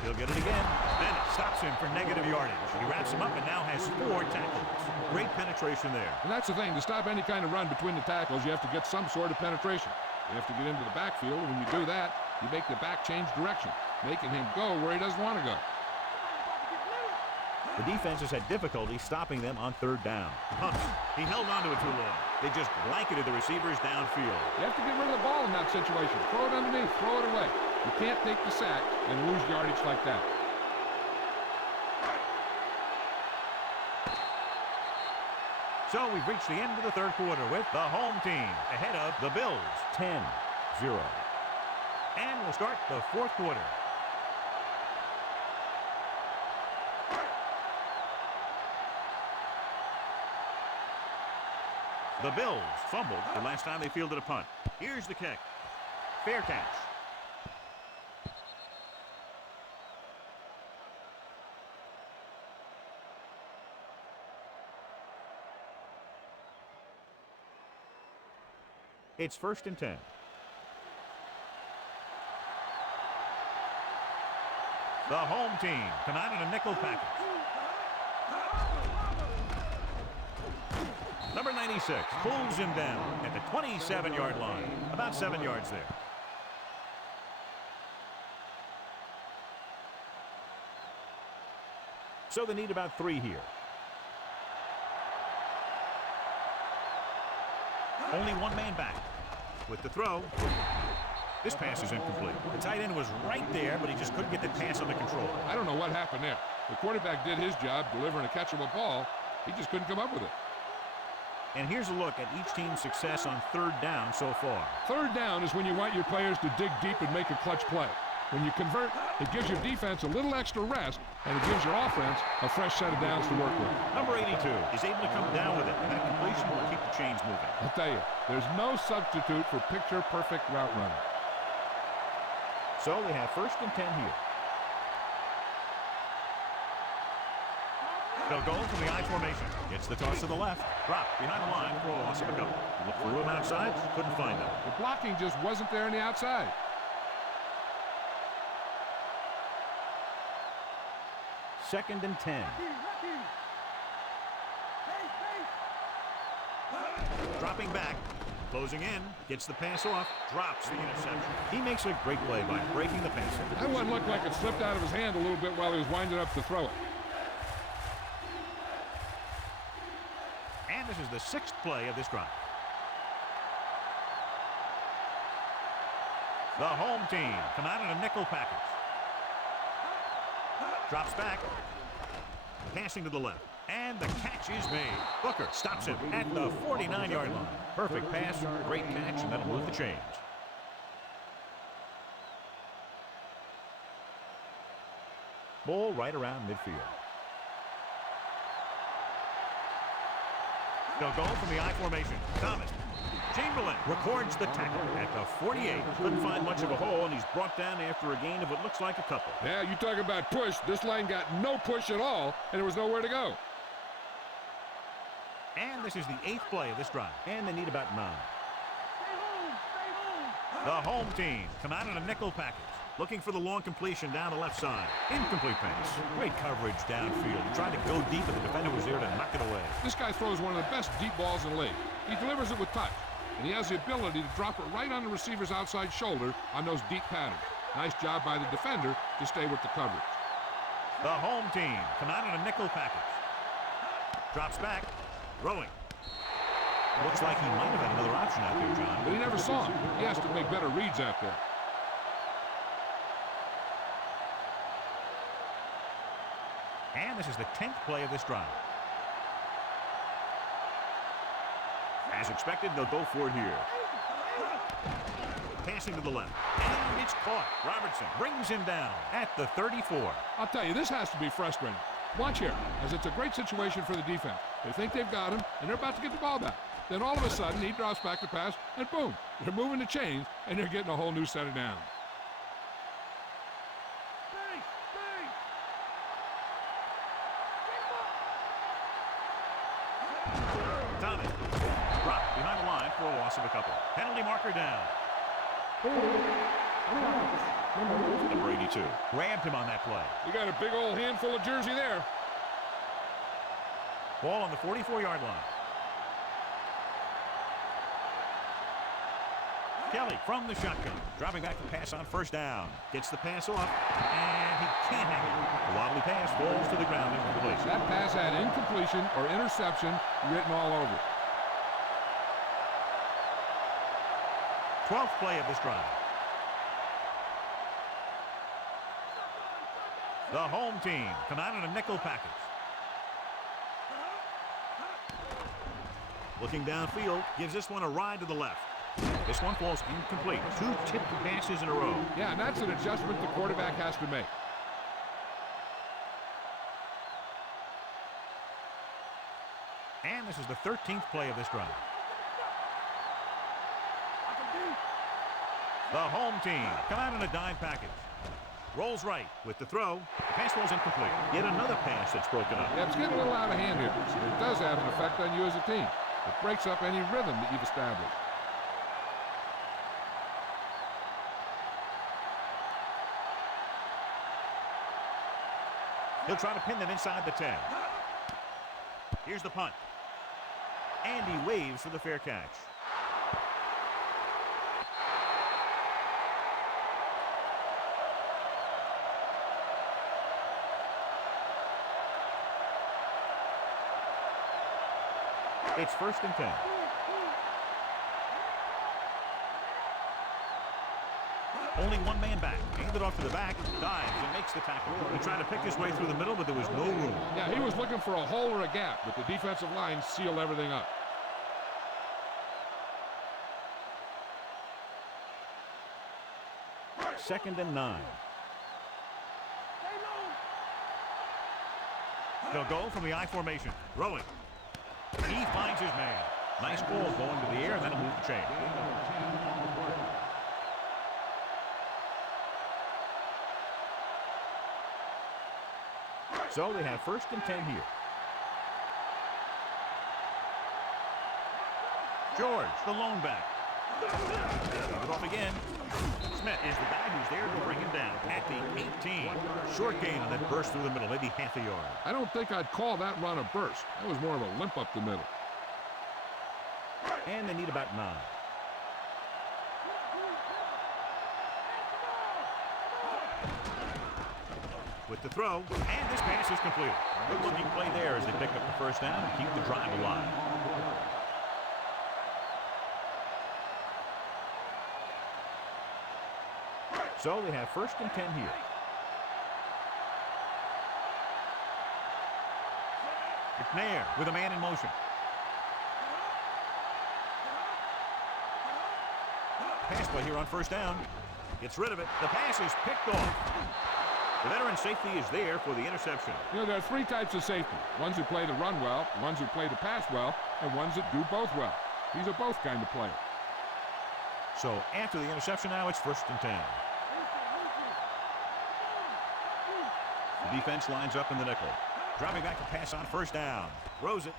He'll get it again. Bennett stops him for negative yardage. He wraps him up and now has 4 tackles. Great penetration there. And that's the thing. To stop any kind of run between the tackles, you have to get some sort of penetration. You have to get into the backfield, and when you do that, you make the back change direction, making him go where he doesn't want to go. The defense has had difficulty stopping them on 3rd down. Pumps. He held on to it too long. They just blanketed the receivers downfield. You have to get rid of the ball in that situation. Throw it underneath. Throw it away. You can't take the sack and lose yardage like that. So we've reached the end of the 3rd quarter with the home team ahead of the Bills 10-0. And we'll start the 4th quarter. The Bills fumbled the last time they fielded a punt. Here's the kick. Fair catch. It's 1st and 10. The home team come out in a nickel package. Number 96 pulls him down at the 27-yard line. About 7 yards there. So they need about 3 here. Only one man back. With the throw, this pass is incomplete. The tight end was right there, but he just couldn't get the pass under control. I don't know what happened there. The quarterback did his job delivering a catchable ball. He just couldn't come up with it. And here's a look at each team's success on 3rd down so far. 3rd down is when you want your players to dig deep and make a clutch play. When you convert, it gives your defense a little extra rest, and it gives your offense a fresh set of downs to work with. Number 82 is able to come down with it, and that completion will keep the chains moving. I'll tell you, there's no substitute for picture-perfect route running. So they have 1st and 10 here. They'll go from the I formation. Gets the toss to the left. Drop behind the line for a loss of a couple. Look for room outside. Couldn't find him. The blocking just wasn't there on the outside. 2nd and 10. Dropping back. Closing in. Gets the pass off. Drops the interception. He makes a great play by breaking the pass. That one looked like it slipped out of his hand a little bit while he was winding up to throw it. And this is the 6th play of this drive. The home team come out in a nickel package. Drops back. Passing to the left. And the catch is made. Booker stops him at the 49-yard line. Perfect pass, great catch, and that'll move the chains. Ball right around midfield. They'll go from the I formation. Thomas. Chamberlain records the tackle at the 48. Couldn't find much of a hole, and he's brought down after a gain of what looks like a couple. Yeah, you talk about push. This line got no push at all, and there was nowhere to go. And this is the 8th play of this drive, and they need about 9. The home team come out in a nickel package. Looking for the long completion down the left side. Incomplete pass. Great coverage downfield. Trying to go deep, and the defender was there to knock it away. This guy throws one of the best deep balls in the league. He delivers it with touch, and he has the ability to drop it right on the receiver's outside shoulder on those deep patterns. Nice job by the defender to stay with the coverage. The home team come out in a nickel package. Drops back. Throwing. Looks like he might have had another option out there, John. But he never saw it. He has to make better reads out there. And this is the 10th play of this drive. As expected, they'll go for it here. Passing to the left. And it's caught. Robertson brings him down at the 34. I'll tell you, this has to be frustrating. Watch here, as it's a great situation for the defense. They think they've got him, and they're about to get the ball back. Then all of a sudden, he drops back to pass, and boom, they're moving the chains, and they're getting a whole new set of downs. Thomas dropped behind the line for a loss of a couple. Penalty marker down. Number 82 grabbed him on that play. You got a big old handful of jersey there. Ball on the 44-yard line. Kelly from the shotgun, dropping back the pass on 1st down. Gets the pass off, and he can't hang it. A wobbly pass falls to the ground in completion. That pass had incompletion or interception written all over it. 12th play of this drive. The home team come out in a nickel package. Looking downfield, gives this one a ride to the left. This one falls incomplete. 2 tipped passes in a row. Yeah, and that's an adjustment the quarterback has to make. And this is the 13th play of this drive. The home team come out in a dime package. Rolls right with the throw. The pass falls incomplete. Yet another pass that's broken up. Yeah, it's getting a little out of hand here. It does have an effect on you as a team. It breaks up any rhythm that you've established. He'll try to pin them inside the 10. Here's the punt. And he waves for the fair catch. It's 1st and 10. Only one man back. Handed off to the back, dives and makes the tackle. He tried to pick his way through the middle, but there was no room. Yeah, he was looking for a hole or a gap, but the defensive line sealed everything up. Second and 9. They'll go from the I formation. Throwing. He finds his man. Nice ball going to the air, and that'll move the chain. So they have 1st and 10 here. George, the lone back. Give it off again. Smith is the guy who's there to bring him down at the 18. Short gain on that burst through the middle, maybe half a yard. I don't think I'd call that run a burst. That was more of a limp up the middle. And they need about 9. With the throw, and this pass is completed. Good looking play there as they pick up the 1st down and keep the drive alive. So they have 1st and 10 here. McNair with a man in motion. Pass play here on 1st down. Gets rid of it. The pass is picked off. The veteran safety is there for the interception. You know, there are 3 types of safety. Ones who play to run well, ones who play to pass well, and ones that do both well. These are both kind of players. So after the interception now, it's 1st and 10. The defense lines up in the nickel. Dropping back to pass on 1st down. Throws it.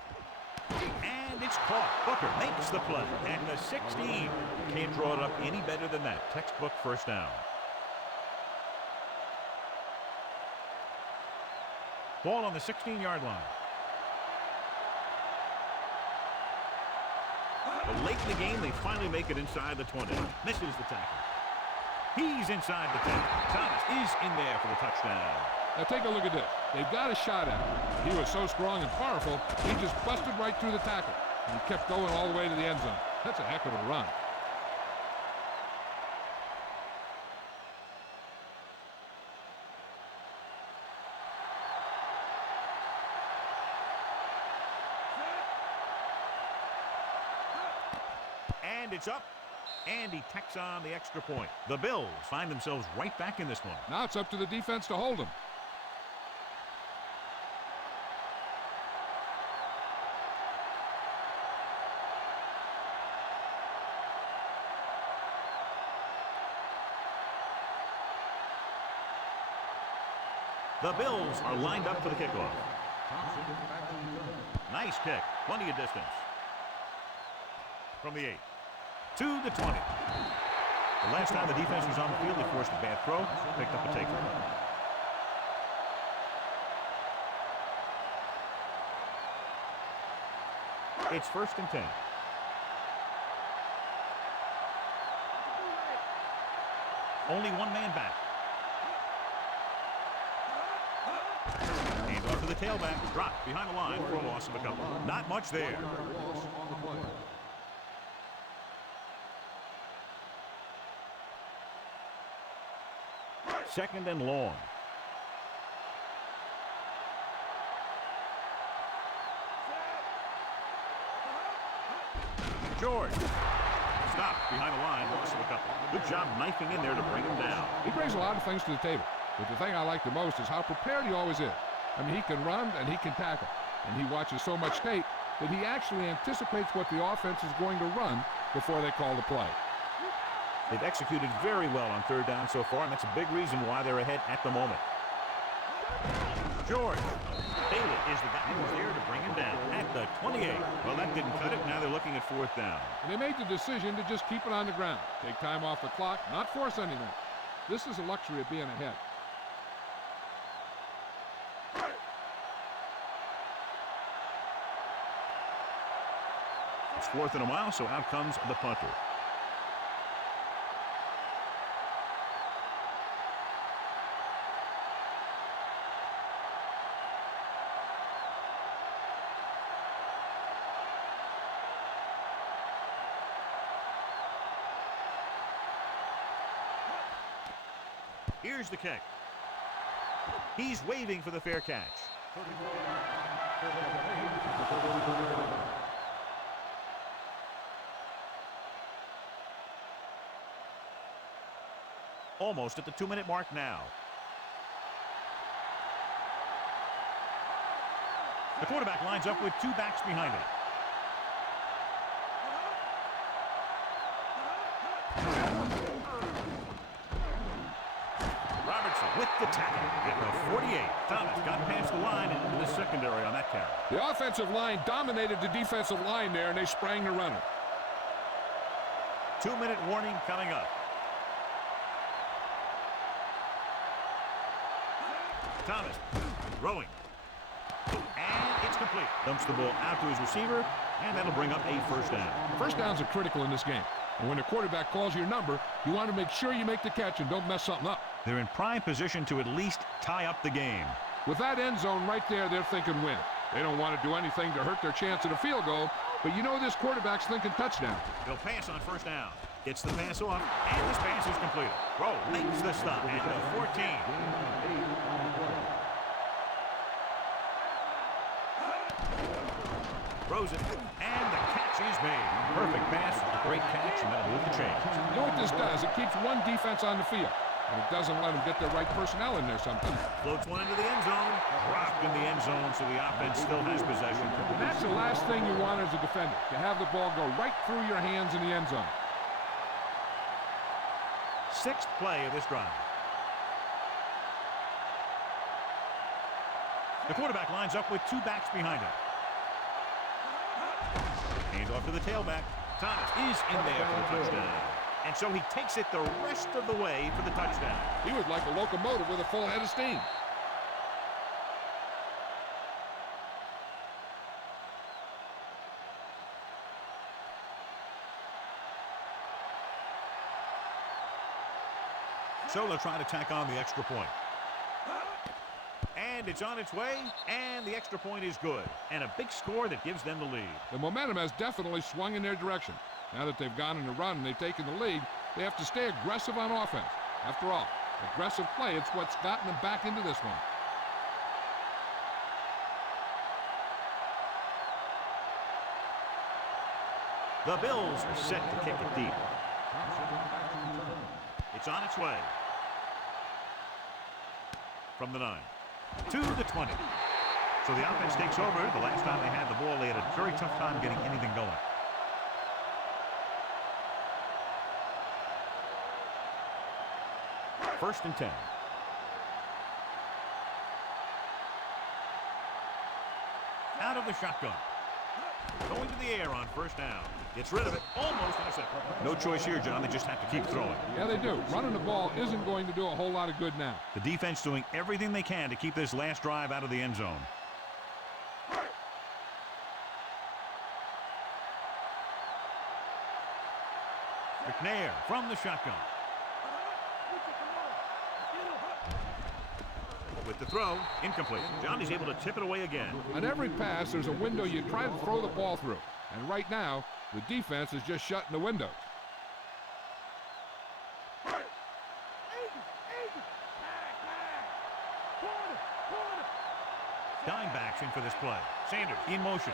And it's caught. Booker makes the play at the 16. Can't draw it up any better than that. Textbook 1st down. Ball on the 16-yard line. But late in the game, they finally make it inside the 20. Misses the tackle. He's inside the 10. Thomas is in there for the touchdown. Now take a look at this. They've got a shot at him. He was so strong and powerful, he just busted right through the tackle. And kept going all the way to the end zone. That's a heck of a run. And it's up. And he tacks on the extra point. The Bills find themselves right back in this one. Now it's up to the defense to hold him. The Bills are lined up for the kickoff. Nice kick. Plenty of distance. From the 8 to the 20. The last time the defense was on the field, they forced a bad throw, picked up a takeaway. It's 1st and 10. Only one man back. Hand off to the tailback. Dropped behind the line for a loss of a couple. Not much there. 2nd and long. George. Stop behind the line. Loss of a couple. Good job knifing in there to bring him down. He brings a lot of things to the table. But the thing I like the most is how prepared he always is. I mean, he can run and he can tackle. And he watches so much tape that he actually anticipates what the offense is going to run before they call the play. They've executed very well on 3rd down so far, and that's a big reason why they're ahead at the moment. George. Taylor is the guy who's there to bring him down at the 28. Well, that didn't cut it. Now they're looking at 4th down. And they made the decision to just keep it on the ground. Take time off the clock, not force anything. This is the luxury of being ahead. It's 4th and a mile, so out comes the punter. Here's the kick. He's waving for the fair catch. Almost at the 2-minute mark now. The quarterback lines up with two backs behind him. Robertson with the tackle at the 48. Thomas got past the line and into the secondary on that carry. The offensive line dominated the defensive line there, and they sprang the runner. 2-minute warning coming up. Thomas throwing. And it's complete. Dumps the ball out to his receiver, and that'll bring up a first down. First downs are critical in this game. And when the quarterback calls your number, you want to make sure you make the catch and don't mess something up. They're in prime position to at least tie up the game. With that end zone right there, they're thinking win. They don't want to do anything to hurt their chance at a field goal, but you know this quarterback's thinking touchdown. He'll pass on first down. Gets the pass off, and this pass is completed. Rowe makes the stop at the 14. Throws it, and the catch is made. Perfect pass, great catch, and that'll move the chains. You know what this does? It keeps one defense on the field, and it doesn't let them get the right personnel in there sometimes. Floats one into the end zone, dropped in the end zone, so the offense still has possession. And that's the last thing you want as a defender, to have the ball go right through your hands in the end zone. Sixth play of this drive. The quarterback lines up with two backs behind him. Hands off to the tailback. Thomas is in there for the touchdown. And so he takes it the rest of the way for the touchdown. He was like a locomotive with a full head of steam. So they'll try to tack on the extra point. And it's on its way, and the extra point is good. And a big score that gives them the lead. The momentum has definitely swung in their direction. Now that they've gone in a run and they've taken the lead, they have to stay aggressive on offense. After all, aggressive play, it's what's gotten them back into this one. The Bills are set to kick it deep. It's on its way. From the 9 to the 20. So the offense takes over. The last time they had the ball, they had a very tough time getting anything going. First and 10. Out of the shotgun. Going to the air on first down. Gets rid of it. Almost intercepted. No choice here, John. They just have to keep throwing. Yeah, they do. Running the ball isn't going to do a whole lot of good now. The defense doing everything they can to keep this last drive out of the end zone. McNair from the shotgun. With the throw, incomplete. Johnny's able to tip it away again. On every pass, there's a window you try to throw the ball through. And right now, the defense is just shutting the windows. Dime backs in for this play. Sanders in motion.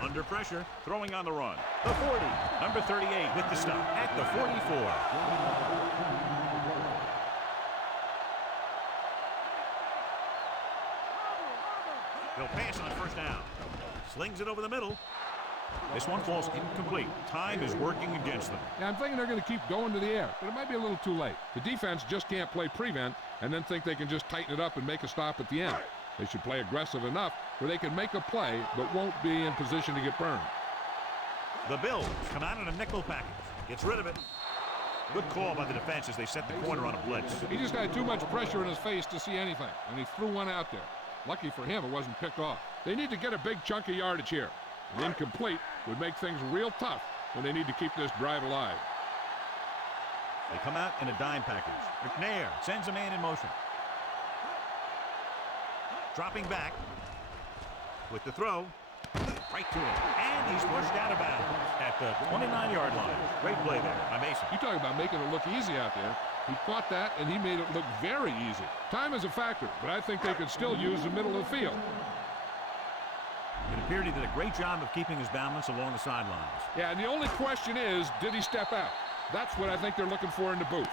Under pressure, throwing on the run. The 40, number 38 with the stop at the 44. He'll pass on first down. Slings it over the middle. This one falls incomplete. Time is working against them. Yeah, I'm thinking they're going to keep going to the air, but it might be a little too late. The defense just can't play prevent and then think they can just tighten it up and make a stop at the end. They should play aggressive enough where they can make a play but won't be in position to get burned. The Bills come out in a nickel package. Gets rid of it. Good call by the defense as they set the corner on a blitz. He just had too much pressure in his face to see anything, and he threw one out there. Lucky for him, it wasn't picked off. They need to get a big chunk of yardage here. An incomplete would make things real tough when they need to keep this drive alive. They come out in a dime package. McNair sends a man in motion. Dropping back with the throw. Right to him. And he's pushed out of bounds at the 29-yard line. Great play there by Mason. You talk about making it look easy out there. He caught that, and he made it look very easy. Time is a factor, but I think they could still use the middle of the field. It appeared he did a great job of keeping his balance along the sidelines. Yeah, and the only question is, did he step out? That's what I think they're looking for in the booth.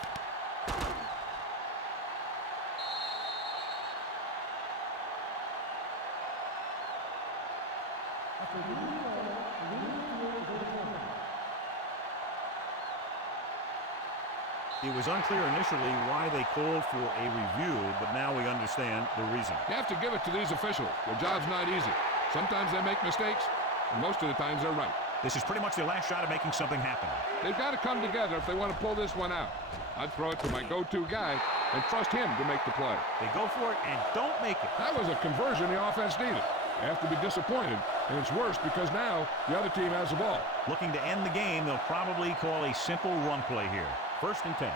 It was unclear initially why they called for a review, but now we understand the reason. You have to give it to these officials. Their job's not easy. Sometimes they make mistakes, and most of the times they're right. This is pretty much their last shot at making something happen. They've got to come together if they want to pull this one out. I'd throw it to my go-to guy and trust him to make the play. They go for it and don't make it. That was a conversion the offense needed. They have to be disappointed, and it's worse because now the other team has the ball. Looking to end the game, they'll probably call a simple run play here. 1st and 10.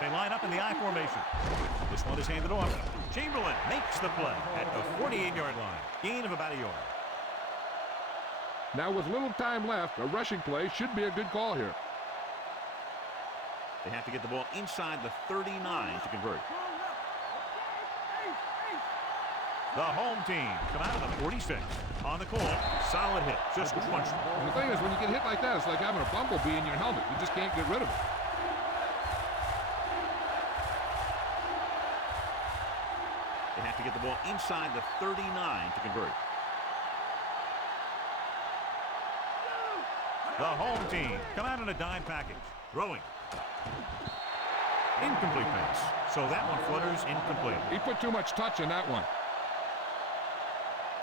They line up in the I formation. This one is handed off. Chamberlain makes the play at the 48-yard line. Gain of about a yard. Now with little time left, a rushing play should be a good call here. They have to get the ball inside the 39 to convert. The home team come out of the 46. On the call, solid hit. Just crunched. And the thing is, when you get hit like that, it's like having a bumblebee in your helmet. You just can't get rid of it. They have to get the ball inside the 39 to convert. The home team come out in a dime package. Throwing. Incomplete pass. So that one flutters incomplete. He put too much touch in that one.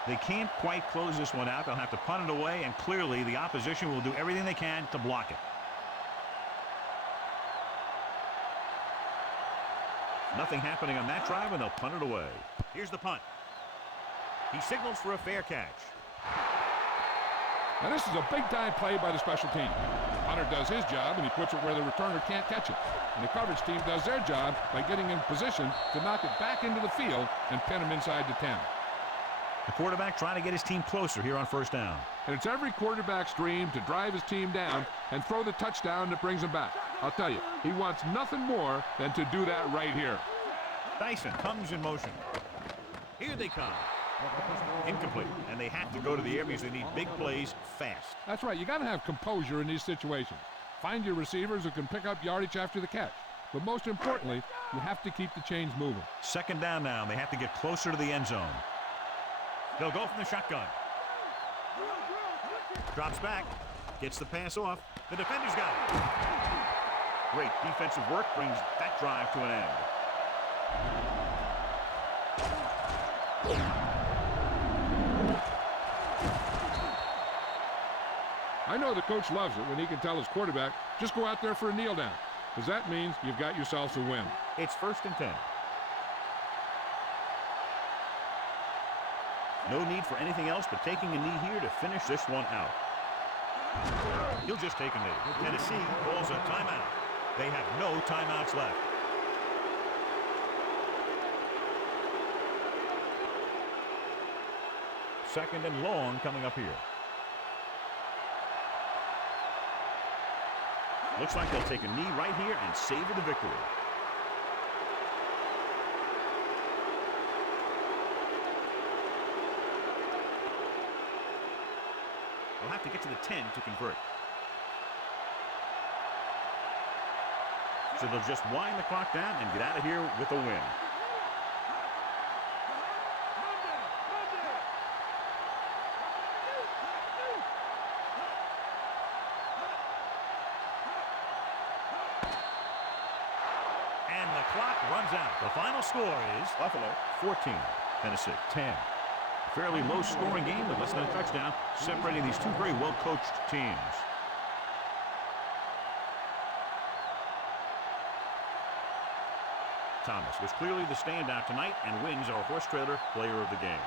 They can't quite close this one out. They'll have to punt it away, and clearly the opposition will do everything they can to block it. Nothing happening on that drive, and they'll punt it away. Here's the punt. He signals for a fair catch. Now this is a big-time play by the special team. The punter does his job, and he puts it where the returner can't catch it. And the coverage team does their job by getting in position to knock it back into the field and pin him inside the 10. The quarterback trying to get his team closer here on 1st down. And it's every quarterback's dream to drive his team down and throw the touchdown that brings him back. I'll tell you, he wants nothing more than to do that right here. Dyson comes in motion. Here they come. Incomplete. And they have to go to the air because they need big plays fast. That's right. You got to have composure in these situations. Find your receivers who can pick up yardage after the catch. But most importantly, you have to keep the chains moving. 2nd down now. They have to get closer to the end zone. They'll go from the shotgun. Drops back. Gets the pass off. The defender's got it. Great defensive work brings that drive to an end. I know the coach loves it when he can tell his quarterback, just go out there for a kneel down, because that means you've got yourselves a win. It's 1st and 10. No need for anything else but taking a knee here to finish this one out. He'll just take a knee. Tennessee calls a timeout. They have no timeouts left. Second and long coming up here. Looks like they'll take a knee right here and savor the victory. They'll have to get to the 10 to convert. So they'll just wind the clock down and get out of here with a win. And the clock runs out. The final score is Buffalo 14, Tennessee 10. Fairly low-scoring game with less than a touchdown, separating these two very well-coached teams. Thomas was clearly the standout tonight and wins our horse trailer player of the game.